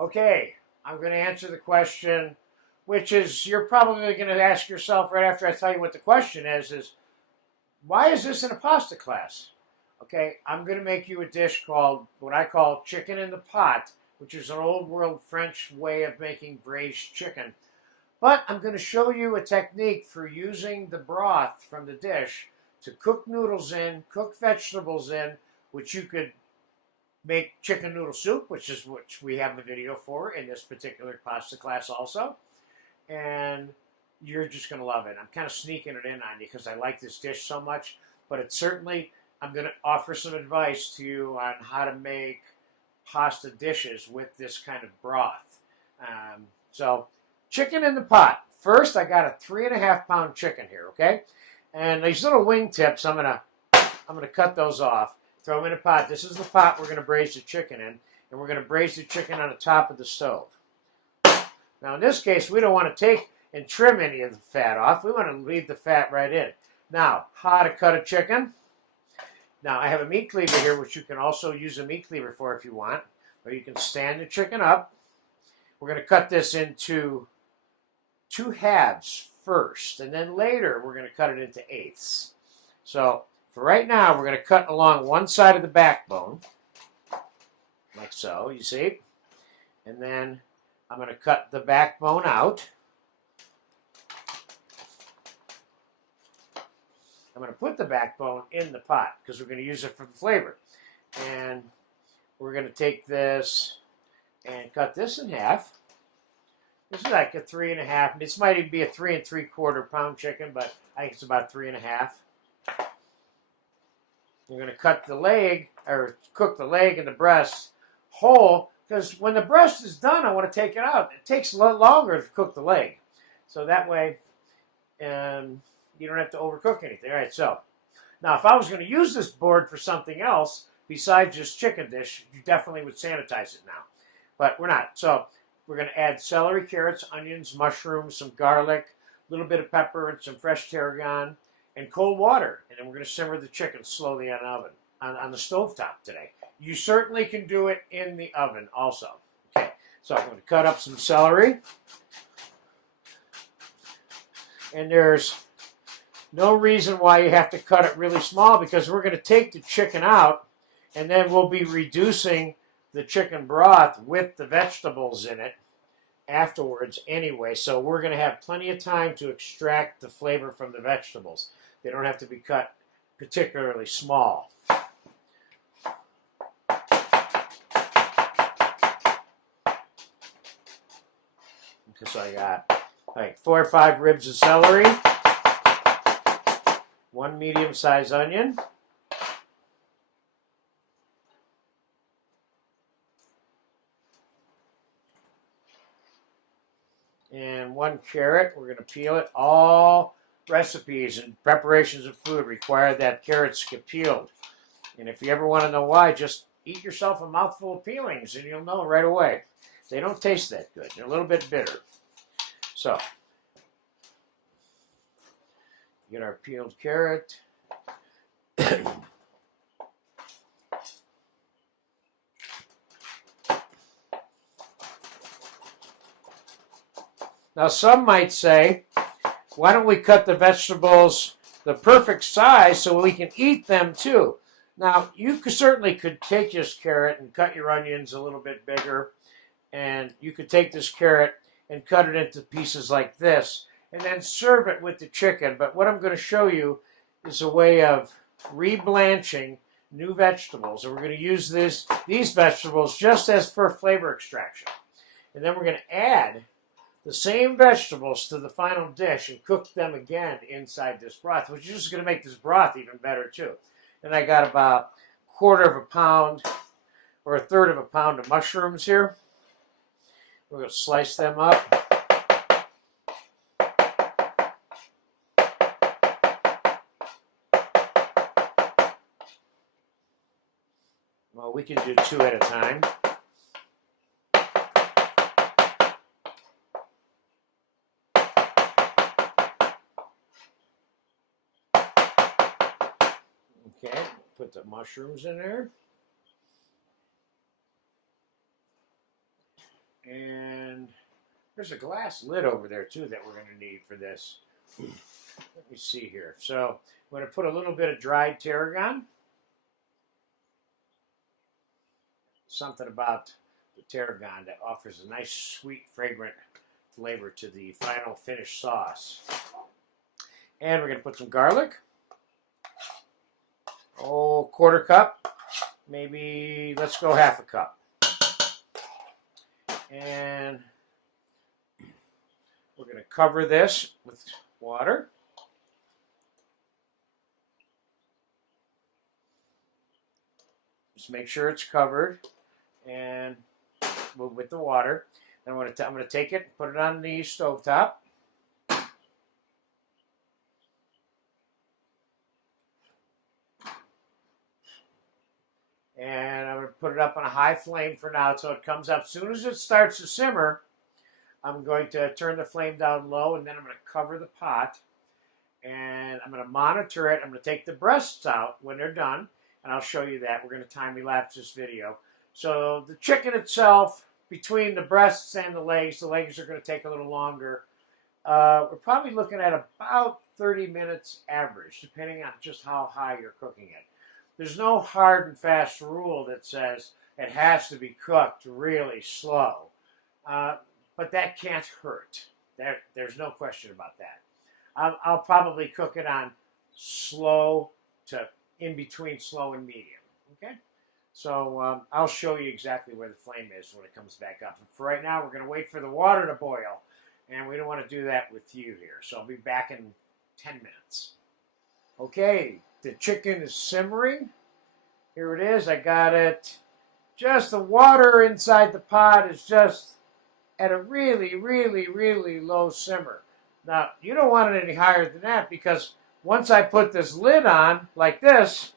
Okay, I'm going to answer the question, which is you're probably going to ask yourself right after I tell you what the question is why is this in a pasta class? Okay, I'm going to make you a dish called what I call chicken in the pot, which is an old world French way of making braised chicken. But I'm going to show you a technique for using the broth from the dish to cook noodles in, cook vegetables in, which you could make chicken noodle soup, which we have a video for in this particular pasta class also. And you're just going to love it. I'm kind of sneaking it in on you because I like this dish so much, but it's certainly, I'm going to offer some advice to you on how to make pasta dishes with this kind of broth. So chicken in the pot. First, I got a 3.5 pound chicken here, okay? And these little wing tips, I'm gonna cut those off. Throw them in a pot. This is the pot we're going to braise the chicken in, and we're going to braise the chicken on the top of the stove. Now, in this case, we don't want to take and trim any of the fat off. We want to leave the fat right in. Now, how to cut a chicken. Now, I have a meat cleaver here, which you can also use a meat cleaver for if you want, or you can stand the chicken up. We're going to cut this into 2 halves first, and then later we're going to cut it into eighths. So, for right now, we're going to cut along one side of the backbone, like so, you see? And then I'm going to cut the backbone out. I'm going to put the backbone in the pot because we're going to use it for the flavor. And we're going to take this and cut this in half. This is like a 3.5. This might even be a 3 3/4 pound chicken, but I think it's about 3.5. We're going to cut the leg, or cook the leg and the breast whole, because when the breast is done, I want to take it out. It takes a lot longer to cook the leg. So that way, you don't have to overcook anything. All right, so now if I was going to use this board for something else besides just chicken dish, you definitely would sanitize it now. But we're not. So we're going to add celery, carrots, onions, mushrooms, some garlic, a little bit of pepper, and some fresh tarragon, and cold water. And then we're going to simmer the chicken slowly on oven, on the stovetop today. You certainly can do it in the oven also. Okay, so I'm going to cut up some celery. And there's no reason why you have to cut it really small, because we're going to take the chicken out, and then we'll be reducing the chicken broth with the vegetables in it afterwards anyway. So we're going to have plenty of time to extract the flavor from the vegetables. They don't have to be cut particularly small. So I got like 4 or 5 ribs of celery, 1 medium-sized onion, and 1 carrot. We're going to peel it. All recipes and preparations of food require that carrots get peeled. And if you ever want to know why, just eat yourself a mouthful of peelings and you'll know right away. They don't taste that good. They're a little bit bitter. So, get our peeled carrot. Now, some might say, why don't we cut the vegetables the perfect size so we can eat them too? Now, you certainly could take this carrot and cut your onions a little bit bigger, and you could take this carrot and cut it into pieces like this, and then serve it with the chicken. But what I'm going to show you is a way of reblanching new vegetables, and we're going to use these vegetables just as for flavor extraction. And then we're going to add the same vegetables to the final dish and cook them again inside this broth, which is just going to make this broth even better too. And I got about 1/4 pound or 1/3 pound of mushrooms here. We're going to slice them up. Well, we can do 2 at a time. Okay, put the mushrooms in there. And there's a glass lid over there too that we're going to need for this. Let me see here. So I'm going to put a little bit of dried tarragon. Something about the tarragon that offers a nice, sweet, fragrant flavor to the final finished sauce. And we're going to put some garlic. Oh, quarter cup. Maybe let's go half a cup. And we're going to cover this with water. Just make sure it's covered and with the water. And I'm going to take it, put it on the stovetop. And I'm going to put it up on a high flame for now so it comes up. As soon as it starts to simmer, I'm going to turn the flame down low, and then I'm going to cover the pot. And I'm going to monitor it. I'm going to take the breasts out when they're done, and I'll show you that. We're going to time-elapse this video. So the chicken itself, between the breasts and the legs are going to take a little longer. We're probably looking at about 30 minutes average, depending on just how high you're cooking it. There's no hard and fast rule that says it has to be cooked really slow. But that can't hurt. There's no question about that. I'll probably cook it on slow to in between slow and medium. Okay? So I'll show you exactly where the flame is when it comes back up. For right now, we're going to wait for the water to boil. And we don't want to do that with you here. So I'll be back in 10 minutes. Okay, the chicken is simmering. Here it is. I got it. Just the water inside the pot is just at a really, really, really low simmer. Now, you don't want it any higher than that because once I put this lid on like this,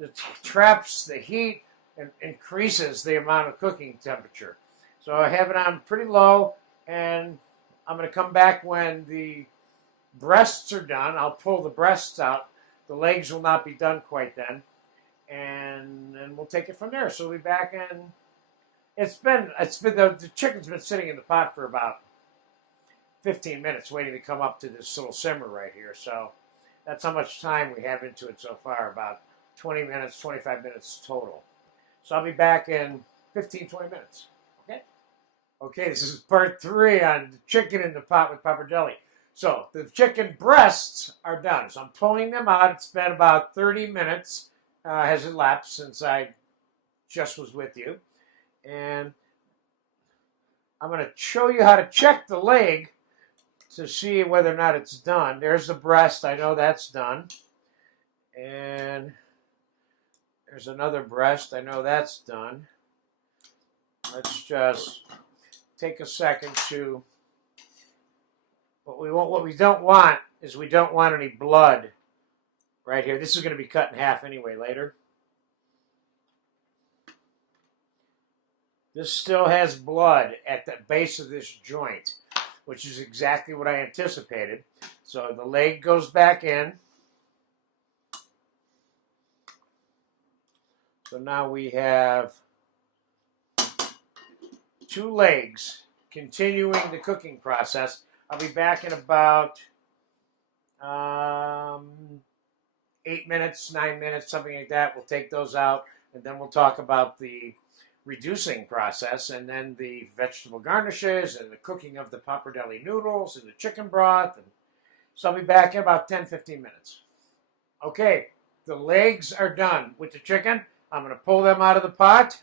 it traps the heat and increases the amount of cooking temperature. So I have it on pretty low, and I'm going to come back when the breasts are done. I'll pull the breasts out. The legs will not be done quite then. And then we'll take it from there. So we'll be back in. The chicken's been sitting in the pot for about 15 minutes waiting to come up to this little simmer right here. So that's how much time we have into it so far, about 20 minutes, 25 minutes total. So I'll be back in 15, 20 minutes. Okay? Okay, this is part 3 on the chicken in the pot with pappardelle. So the chicken breasts are done. So I'm pulling them out. It's been about 30 minutes has elapsed since I just was with you. And I'm going to show you how to check the leg to see whether or not it's done. There's the breast. I know that's done. And there's another breast. I know that's done. Let's just take a second to... What we don't want is we don't want any blood right here. This is going to be cut in half anyway later. This still has blood at the base of this joint, which is exactly what I anticipated. So the leg goes back in. So now we have 2 legs continuing the cooking process. I'll be back in about 8 minutes, 9 minutes, something like that. We'll take those out, and then we'll talk about the reducing process, and then the vegetable garnishes, and the cooking of the pappardelle noodles, and the chicken broth. And so I'll be back in about 10, 15 minutes. Okay, the legs are done with the chicken. I'm going to pull them out of the pot.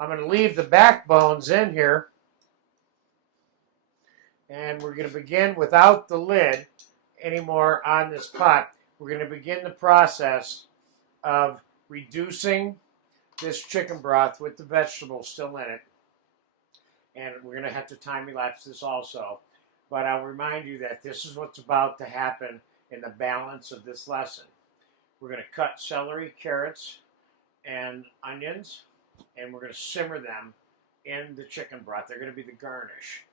I'm going to leave the backbones in here. And we're going to begin without the lid anymore on this pot. We're going to begin the process of reducing this chicken broth with the vegetables still in it. And we're going to have to time-elapse this also. But I'll remind you that this is what's about to happen in the balance of this lesson. We're going to cut celery, carrots, and onions, and we're going to simmer them in the chicken broth. They're going to be the garnish.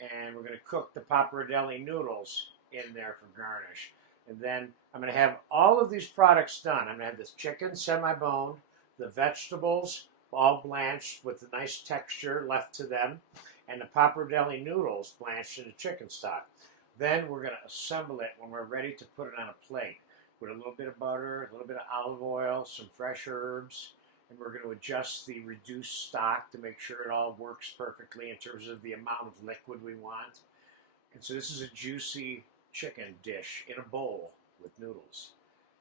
And we're going to cook the pappardelle noodles in there for garnish. And then I'm going to have all of these products done. I'm going to have this chicken semi-boned, the vegetables all blanched with a nice texture left to them, and the pappardelle noodles blanched in the chicken stock. Then we're going to assemble it when we're ready to put it on a plate with a little bit of butter, a little bit of olive oil, some fresh herbs, and we're going to adjust the reduced stock to make sure it all works perfectly in terms of the amount of liquid we want. And so this is a juicy chicken dish in a bowl with noodles.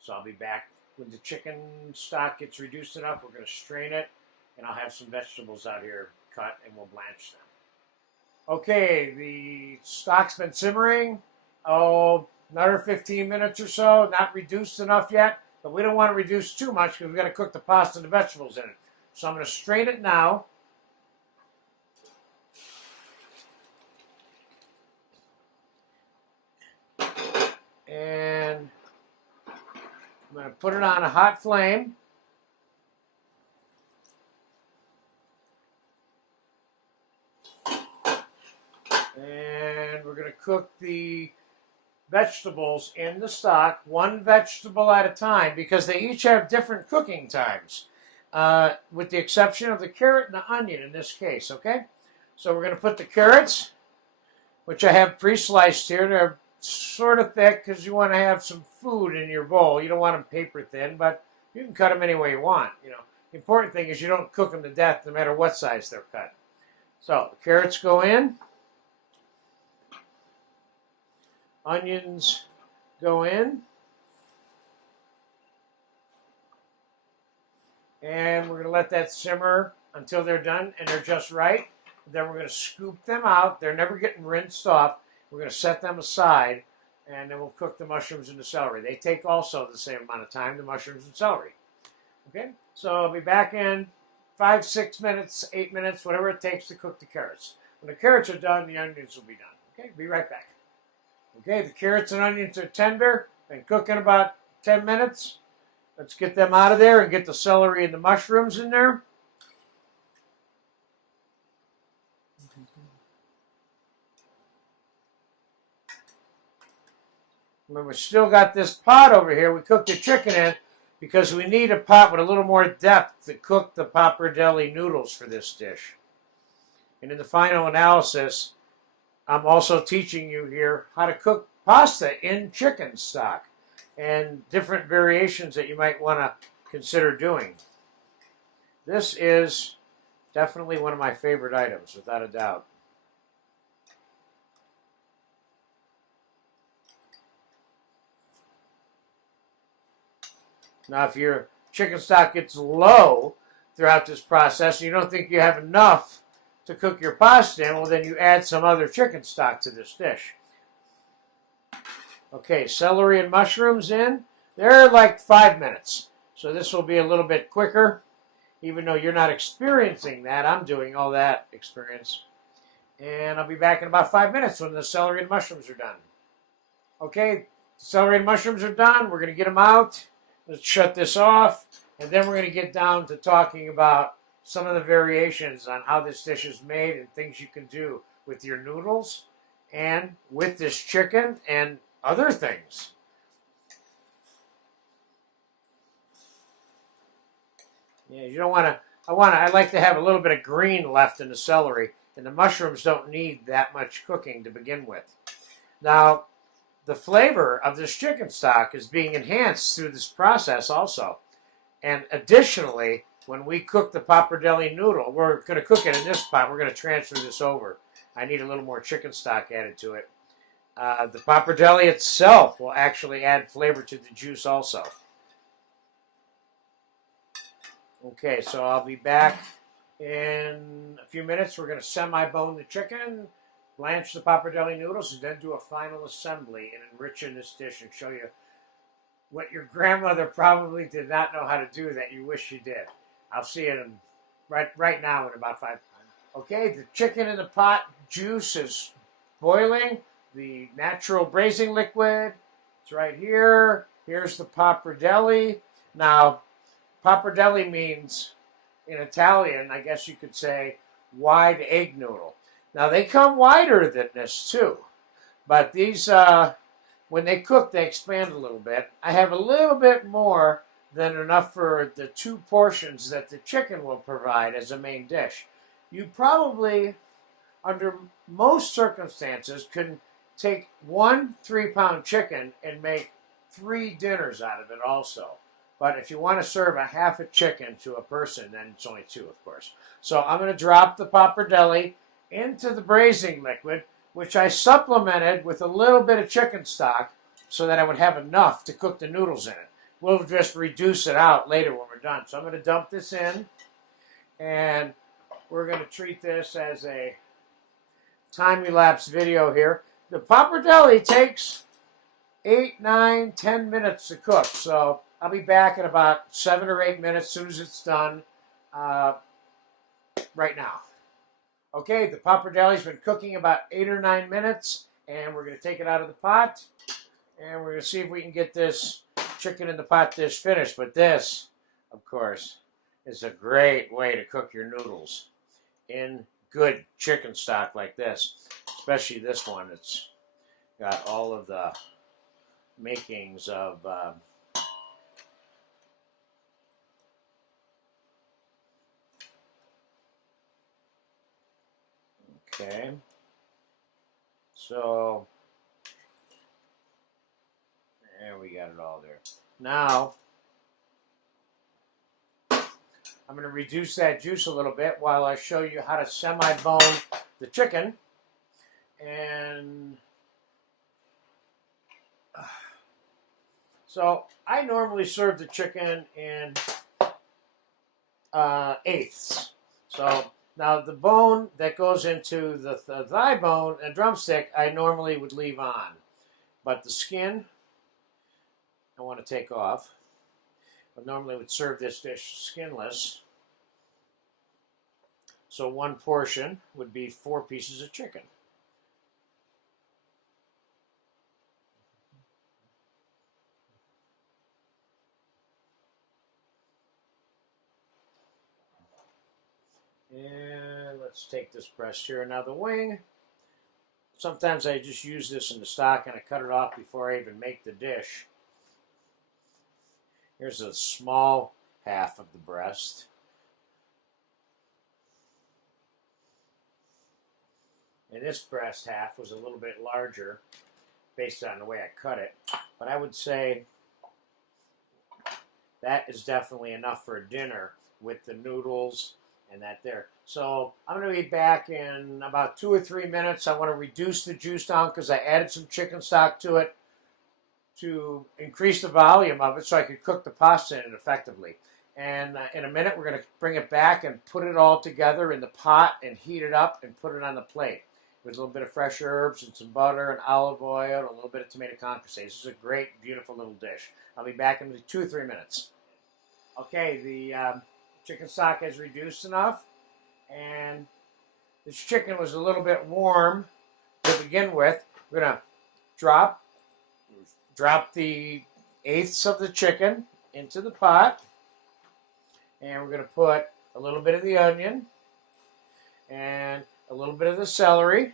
So I'll be back when the chicken stock gets reduced enough. We're going to strain it, and I'll have some vegetables out here cut, and we'll blanch them. Okay, the stock's been simmering, another 15 minutes or so, not reduced enough yet, but we don't want to reduce too much because we've got to cook the pasta and the vegetables in it. So I'm going to strain it now. And I'm going to put it on a hot flame. And we're going to cook the vegetables in the stock, one vegetable at a time, because they each have different cooking times, with the exception of the carrot and the onion in this case, okay? So we're going to put the carrots, which I have pre-sliced here. They're sort of thick because you want to have some food in your bowl. You don't want them paper thin, but you can cut them any way you want. You know, the important thing is you don't cook them to death no matter what size they're cut. So the carrots go in. Onions go in. And we're going to let that simmer until they're done and they're just right. Then we're going to scoop them out. They're never getting rinsed off. We're going to set them aside, and then we'll cook the mushrooms and the celery. They take also the same amount of time, the mushrooms and celery. Okay? So I'll be back in 5, 6 minutes, 8 minutes, whatever it takes to cook the carrots. When the carrots are done, the onions will be done. Okay? Be right back. Okay, the carrots and onions are tender and cook in about 10 minutes. Let's get them out of there and get the celery and the mushrooms in there. Remember, we still got this pot over here. We cooked the chicken in because we need a pot with a little more depth to cook the pappardelle noodles for this dish. And in the final analysis, I'm also teaching you here how to cook pasta in chicken stock and different variations that you might want to consider doing. This is definitely one of my favorite items, without a doubt. Now, if your chicken stock gets low throughout this process and you don't think you have enough to cook your pasta in, well, then you add some other chicken stock to this dish. Okay, celery and mushrooms in. They're like 5 minutes. So this will be a little bit quicker. Even though you're not experiencing that, I'm doing all that experience. And I'll be back in about 5 minutes when the celery and mushrooms are done. Okay, celery and mushrooms are done. We're going to get them out. Let's shut this off, and then we're going to get down to talking about some of the variations on how this dish is made and things you can do with your noodles and with this chicken and other things. Yeah, you don't want to, I like to have a little bit of green left in the celery, and the mushrooms don't need that much cooking to begin with. Now, the flavor of this chicken stock is being enhanced through this process also. And additionally, when we cook the pappardelle noodle, we're going to cook it in this pot. We're going to transfer this over. I need a little more chicken stock added to it. The pappardelle itself will actually add flavor to the juice also. Okay, so I'll be back in a few minutes. We're going to semi-bone the chicken, blanch the pappardelle noodles, and then do a final assembly and enrich in this dish and show you what your grandmother probably did not know how to do that you wish she did. I'll see it in, right now in about 5 minutes. Okay, the chicken in the pot juice is boiling. The natural braising liquid, it's right here. Here's the pappardelle. Now, pappardelle means, in Italian, I guess you could say, wide egg noodle. Now, they come wider than this, too. But these, when they cook, they expand a little bit. I have a little bit more than enough for the 2 portions that the chicken will provide as a main dish. You probably, under most circumstances, can take 1 3-pound chicken and make 3 dinners out of it also. But if you want to serve a half a chicken to a person, then it's only 2, of course. So I'm going to drop the pappardelle into the braising liquid, which I supplemented with a little bit of chicken stock so that I would have enough to cook the noodles in it. We'll just reduce it out later when we're done. So I'm going to dump this in, and we're going to treat this as a time-elapse video here. The pappardelle takes 8, 9, 10 minutes to cook. So I'll be back in about 7 or 8 minutes as soon as it's done right now. Okay, the pappardelle's been cooking about 8 or 9 minutes, and we're going to take it out of the pot, and we're going to see if we can get this chicken in the pot dish finished. But this, of course, is a great way to cook your noodles in good chicken stock like this, especially this one. It's got all of the makings of okay, so there, we got it all there. Now I'm going to reduce that juice a little bit while I show you how to semi-bone the chicken. And so I normally serve the chicken in eighths. So now the bone that goes into the thigh bone and drumstick, I normally would leave on. But the skin, I want to take off. I normally would serve this dish skinless. So 1 portion would be 4 pieces of chicken. And let's take this breast here. Now the wing, sometimes I just use this in the stock and I cut it off before I even make the dish. Here's a small half of the breast. And this breast half was a little bit larger based on the way I cut it. But I would say that is definitely enough for a dinner with the noodles and that there. So I'm going to be back in about 2 or 3 minutes. I want to reduce the juice down because I added some chicken stock to it to increase the volume of it so I could cook the pasta in it effectively. And in a minute, we're going to bring it back and put it all together in the pot and heat it up and put it on the plate with a little bit of fresh herbs and some butter and olive oil and a little bit of tomato concassé. This is a great, beautiful little dish. I'll be back in 2 or 3 minutes. Okay, the chicken stock has reduced enough, and this chicken was a little bit warm to begin with. We're going to drop the eighths of the chicken into the pot, and we're going to put a little bit of the onion and a little bit of the celery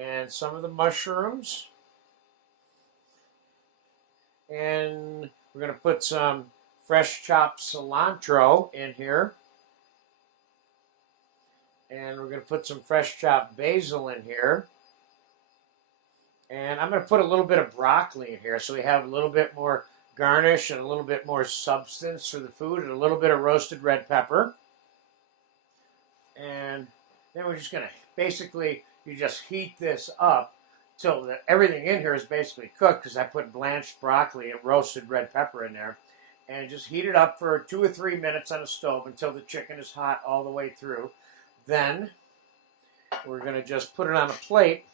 and some of the mushrooms, and we're going to put some fresh chopped cilantro in here, and we're going to put some fresh chopped basil in here. And I'm going to put a little bit of broccoli in here so we have a little bit more garnish and a little bit more substance for the food, and a little bit of roasted red pepper. And then we're just going to basically, you just heat this up till everything in here is basically cooked, because I put blanched broccoli and roasted red pepper in there. And just heat it up for 2 or 3 minutes on a stove until the chicken is hot all the way through. Then we're going to just put it on a plate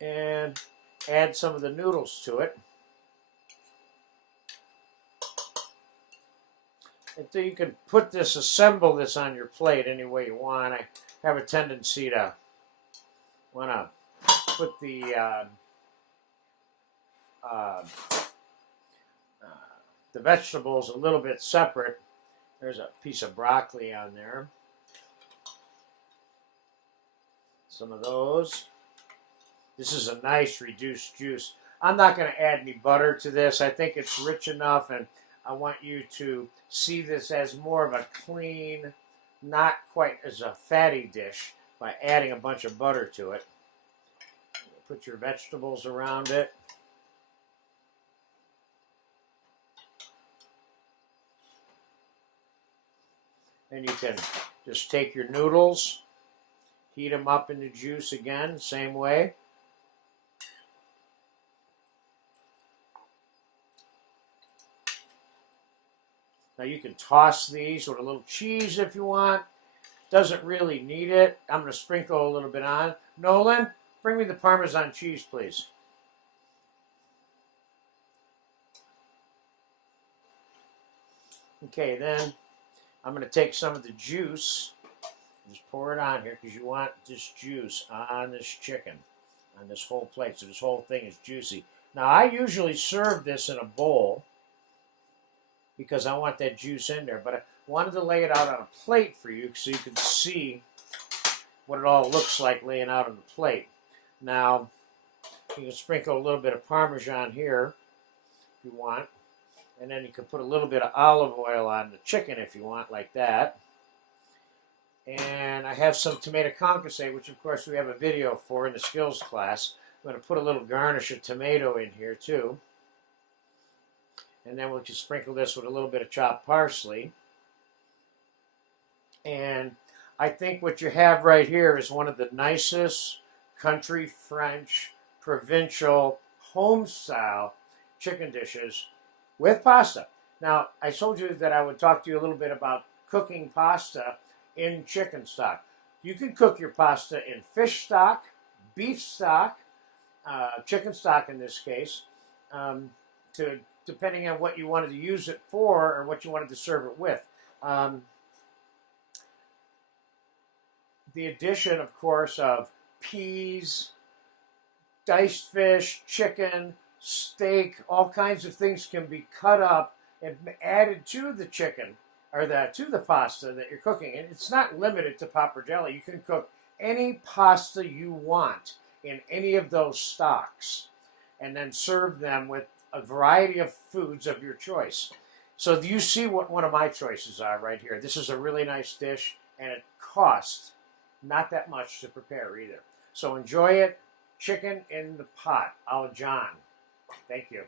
and add some of the noodles to it. And so you can assemble this on your plate any way you want. I have a tendency to want to put the vegetables a little bit separate. There's a piece of broccoli on there. Some of those. This is a nice reduced juice. I'm not going to add any butter to this. I think it's rich enough, and I want you to see this as more of a clean, not quite as a fatty dish by adding a bunch of butter to it. Put your vegetables around it. Then you can just take your noodles, heat them up in the juice again, same way. Now you can toss these with a little cheese if you want. Doesn't really need it. I'm going to sprinkle a little bit on. Nolan, bring me the Parmesan cheese, please. Okay, then I'm going to take some of the juice, just pour it on here because you want this juice on this chicken, on this whole plate, so this whole thing is juicy. Now, I usually serve this in a bowl because I want that juice in there, but I wanted to lay it out on a plate for you so you can see what it all looks like laying out on the plate. Now, you can sprinkle a little bit of Parmesan here if you want. And then you can put a little bit of olive oil on the chicken if you want, like that. And I have some tomato concasse, which of course we have a video for in the skills class. I'm going to put a little garnish of tomato in here too. And then we can sprinkle this with a little bit of chopped parsley. And I think what you have right here is one of the nicest country French, provincial, home-style chicken dishes with pasta. Now, I told you that I would talk to you a little bit about cooking pasta in chicken stock. You can cook your pasta in fish stock, beef stock, chicken stock in this case, depending on what you wanted to use it for or what you wanted to serve it with. The addition, of course, of peas, diced fish, chicken, steak, all kinds of things can be cut up and added to the chicken or to the pasta that you're cooking. And it's not limited to pappardelle. You can cook any pasta you want in any of those stocks and then serve them with a variety of foods of your choice. So you see what one of my choices are right here. This is a really nice dish and it costs not that much to prepare either. So enjoy it. Chicken in the pot, a la John. Thank you.